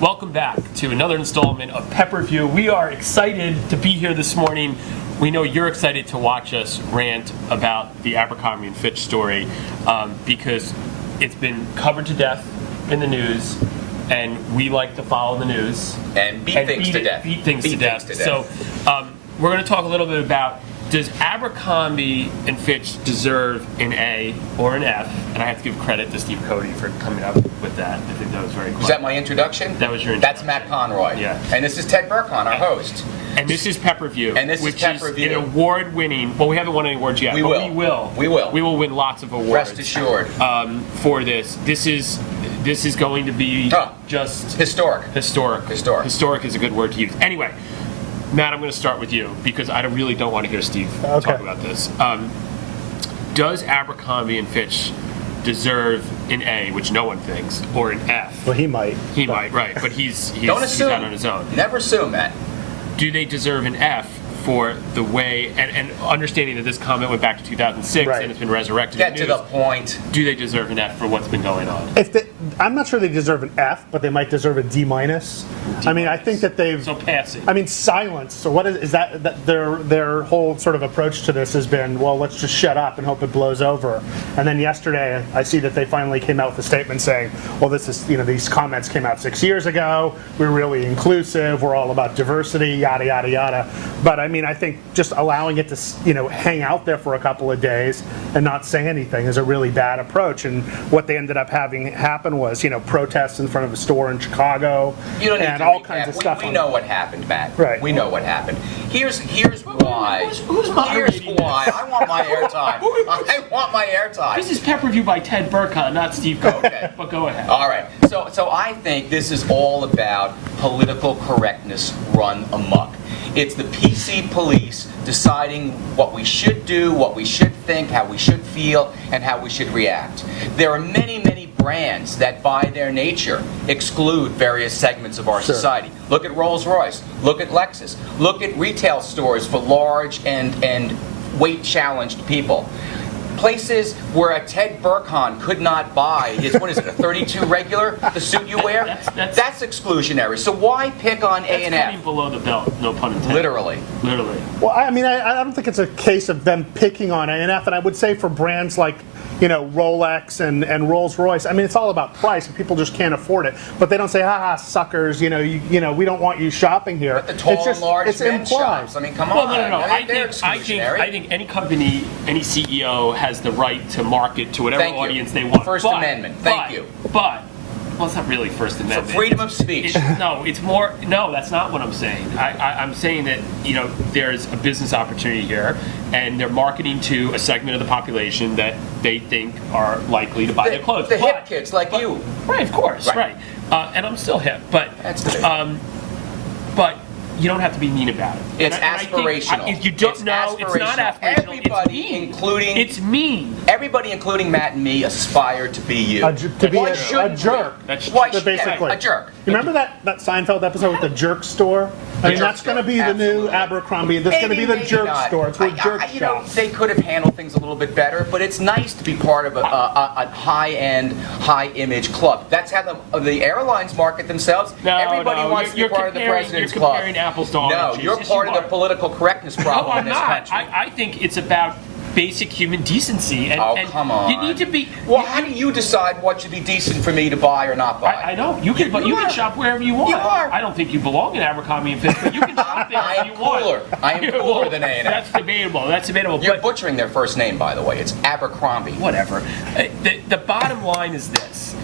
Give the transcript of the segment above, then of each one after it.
Welcome back to another installment of Pepper-View. We are excited to be here this morning. We know you're excited to watch us rant about the Abercrombie & Fitch story because it's been covered to death in the news, and we like to follow the news. And beat things to death. Beat things to death. So we're going to talk a little bit about, does Abercrombie & Fitch deserve an A or an F? And I have to give credit to Steve Cody for coming up with that. I think that was very clever. Was that my introduction? That was your That's introduction. Matt Conroy. Yeah. And this is Ted Burkhan, our host. And this is Pepper-View. And this is which Pepper-View. Is an award-winning, well, we haven't won any awards yet, We but will. we will. We will. We will win lots of awards. Rest assured. For this. This is going to be just Historic. historic. Historic. Historic is a good word to use. Anyway, Matt, I'm going to start with you because I really don't want to hear Steve talk about this. Does Abercrombie & Fitch deserve an A, which no one thinks, or an F? Well, he might. He might, right? But he's Don't assume. out on his own. Never assume, Matt. Do they deserve an F for the way, and understanding that this comment went back to 2006 Right. and it's been resurrected Get in to news, the point. do they deserve an F for what's been going on? I'm not sure they deserve an F, but they might deserve a D minus. I mean, I think that they've. So passing. I mean, silence. So what is that? Their whole sort of approach to this has been, well, let's just shut up and hope it blows over. And then yesterday, I see that they finally came out with a statement saying, well, this is, these comments came out 6 years ago. We're really inclusive. We're all about diversity. Yada yada yada. But I mean, I think just allowing it to, hang out there for a couple of days and not say anything is a really bad approach. And what they ended up having happen was, protests in front of a store in Chicago You don't need and to all recap. kinds of stuff. We know what happened, Matt. Right. We know what happened. Here's why. Who's moderating Here's why. I want my airtime. I want my airtime. This is Pepper-View by Ted Burkhan, not Steve Cody. Okay. But go ahead. All right. So I think this is all about political correctness run amok. It's the PC police deciding what we should do, what we should think, how we should feel, and how we should react. There are many, many brands that, by their nature, exclude various segments of our society. Look at Rolls-Royce. Look at Lexus. Look at retail stores for large and weight-challenged people. Places where a Ted Burkhan could not buy his, what is it, a 32 regular, the suit you wear? That's exclusionary. So why pick on A and That's cutting F? below the belt, no pun intended. Literally. Well, I mean, I don't think it's a case of them picking on A&F, and I would say for brands like, Rolex and Rolls-Royce, I mean, it's all about price, and people just can't afford it. But they don't say, ha, suckers, we don't want you shopping here. But the tall it's just, and large it's men's implied. shops. I mean, come Well, on. no. I They're think any company, any CEO has the right to market to whatever Thank you. audience they want. First Amendment. Thank you. Well, it's not really First Amendment. For freedom of speech. No, it's more. No, that's not what I'm saying. I'm saying that there's a business opportunity here, and they're marketing to a segment of the population that they think are likely to buy their clothes. The hip kids like you. Right, of course, right. And I'm still hip, but That's the but you don't have to be mean about it. It's And I think aspirational. you don't It's know. It's not aspirational. aspirational. Everybody, it's mean. including It's mean. everybody, including Matt and me, aspire to be you. To be Why a shouldn't we? jerk. Why So basically, a jerk. You remember that Seinfeld episode with the jerk store? I mean, jerk that's going to store, be the new absolutely. Abercrombie. That's going to be the Maybe jerk not. store. It's where jerks shop. They could have handled things a little bit better, but it's nice to be part of a high-end, high-image club. That's how the airlines market themselves. Everybody wants to be part of the president's You're club. comparing apples to No, oranges. you're Yes, part you of the are. political correctness No, problem I'm in this not. country. I think it's about basic human decency. And, Oh, and come on. You need to be. Well, how do you decide what should be decent for me to buy or not buy? I don't. You can, but you are. can shop wherever you want. You are. I don't think you belong in Abercrombie & Fitch, but you can shop there I if am you want. cooler. I am cooler than A&F. That's debatable. That's debatable. You're But butchering their first name, by the way. It's Abercrombie. whatever. The bottom line is this: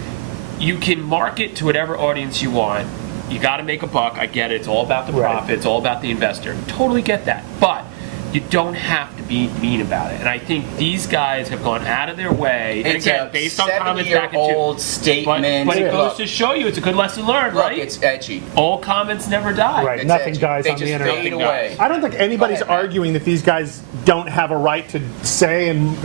you can market to whatever audience you want. You got to make a buck. I get it. It's all about the Right. profit. It's all about the investor. Totally get that. But you don't have to be mean about it. And I think these guys have gone out of their way. And It's again, a based on comments back in seven-year-old statement. But it goes Look, to show you it's a good lesson learned, look, right? it's edgy. All comments never die. Right. It's Nothing edgy. dies They on the just internet. fade Nothing away. I don't think anybody's Go ahead, Matt. arguing that these guys don't have a right to say and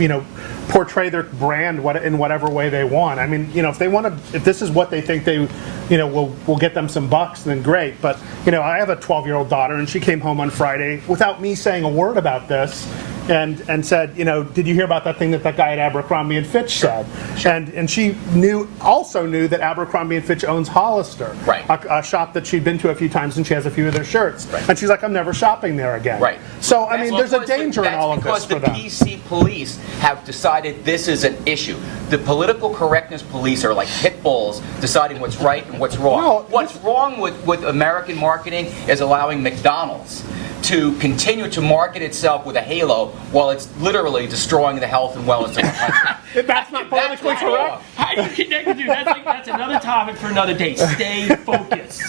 portray their brand in whatever way they want. I mean, if they want to, if this is what they think they, will get them some bucks, then great. But I have a 12-year-old daughter, and she came home on Friday without me saying a word about this. and said, did you hear about that thing that guy at Abercrombie and Fitch said? And she also knew that Abercrombie and Fitch owns Hollister, Right. a shop that she'd been to a few times, and she has a few of their shirts. Right. And she's like, I'm never shopping there again. Right. So I mean, there's a danger in all of this for them. That's because the PC police have decided this is an issue. The political correctness police are like pit bulls deciding what's right and what's wrong. Well, what's wrong with American marketing is allowing McDonald's to continue to market itself with a halo while it's literally destroying the health and wellness of the country. That's not politically That's correct. wrong. How do you connect with you? That's another topic for another day. Stay focused.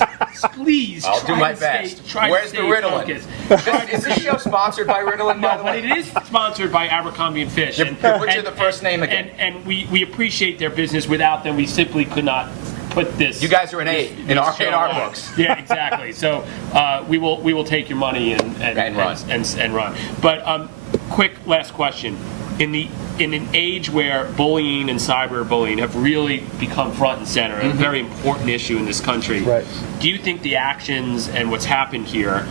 Please. I'll do try my to stay- best. try to Where's the stay Ritalin? focused. Is this show sponsored by Ritalin, by No, the but way? it is sponsored by Abercrombie and Fitch. What's the first name again? And we appreciate their business. Without them, we simply could not put this. You guys are an A in our books. Yeah, exactly. So we will take your money and run. And run. But quick last question: in an age where bullying and cyberbullying have really become front and center, a very important issue in this country, Right. do you think the actions and what's happened here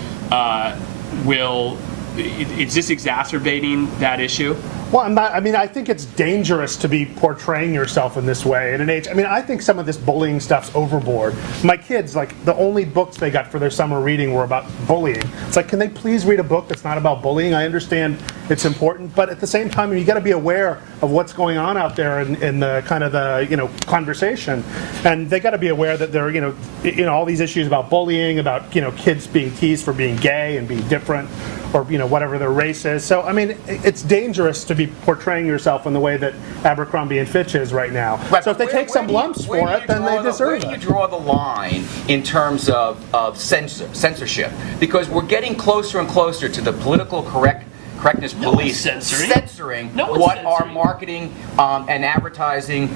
is this exacerbating that issue? Well, I think it's dangerous to be portraying yourself in this way in an age. I think some of this bullying stuff's overboard. My kids, the only books they got for their summer reading were about bullying. It's like, can they please read a book that's not about bullying? I understand it's important, but at the same time, you got to be aware of what's going on out there in the kind of the conversation, and they got to be aware that there are all these issues about bullying, about kids being teased for being gay and being different, or whatever their race is. So it's dangerous to be portraying yourself in the way that Abercrombie and Fitch is right now. Right, so if they take some lumps for it, then they deserve Where do you draw the line in terms of censorship? Because we're getting closer and closer to the political correctness No one's police censoring. No one's what our censoring. marketing and advertising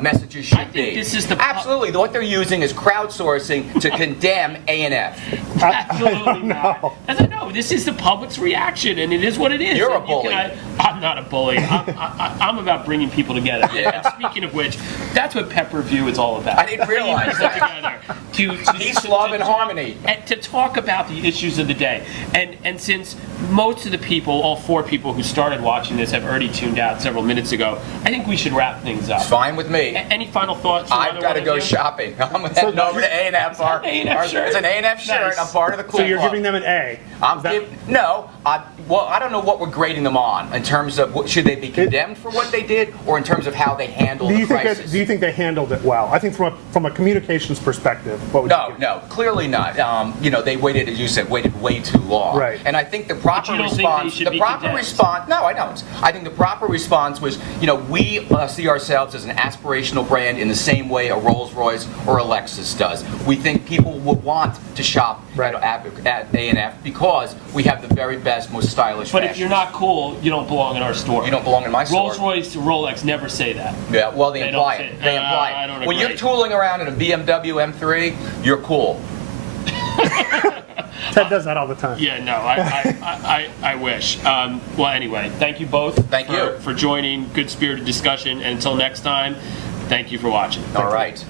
messages should I think be. this is the Absolutely. What they're using is crowdsourcing to condemn A&F. Absolutely not. As I know, this is the public's reaction, and it is what it is. You're a And bully. I'm not a bully. I'm about bringing people together. Yeah. And speaking of which, that's what Pepper View is all about. I didn't realize Bringing people that. together Peace, love, and harmony. And to talk about the issues of the day. And since most of the people, all 4 people who started watching this, have already tuned out several minutes ago, I think we should wrap things up. It's fine with me. Any final thoughts? from I've either got to one go of you? shopping. I'm heading over to A&F. A&F shirt? It's an A&F shirt. Nice. I'm part of the cool So you're club. giving them an A. I don't know what we're grading them on in terms of should they be condemned for what they did, or in terms of how they handled the crisis. Do you think they handled it well? I think from a communications perspective, what would you give? No, clearly not. They waited, as you said, way too long. Right. And I think the proper you don't think they should be condemned? No, I don't. I think the proper response was, we see ourselves as an aspirational brand in the same way a Rolls-Royce or a Lexus does. We think people would want to shop Right. at A&F because we have the very best, most stylish But if fashions. you're not cool, you don't belong in our store. You don't belong in my store. Rolls-Royce to Rolex never say that. Yeah, well, they They imply don't it. say- They imply I it. don't When you're agree. tooling around in a BMW M3, you're cool. Ted does that all the time. Yeah, no, I wish. Well, anyway, thank you both Thank you. for joining. Good spirited discussion. And until next time, thank you for watching. All right.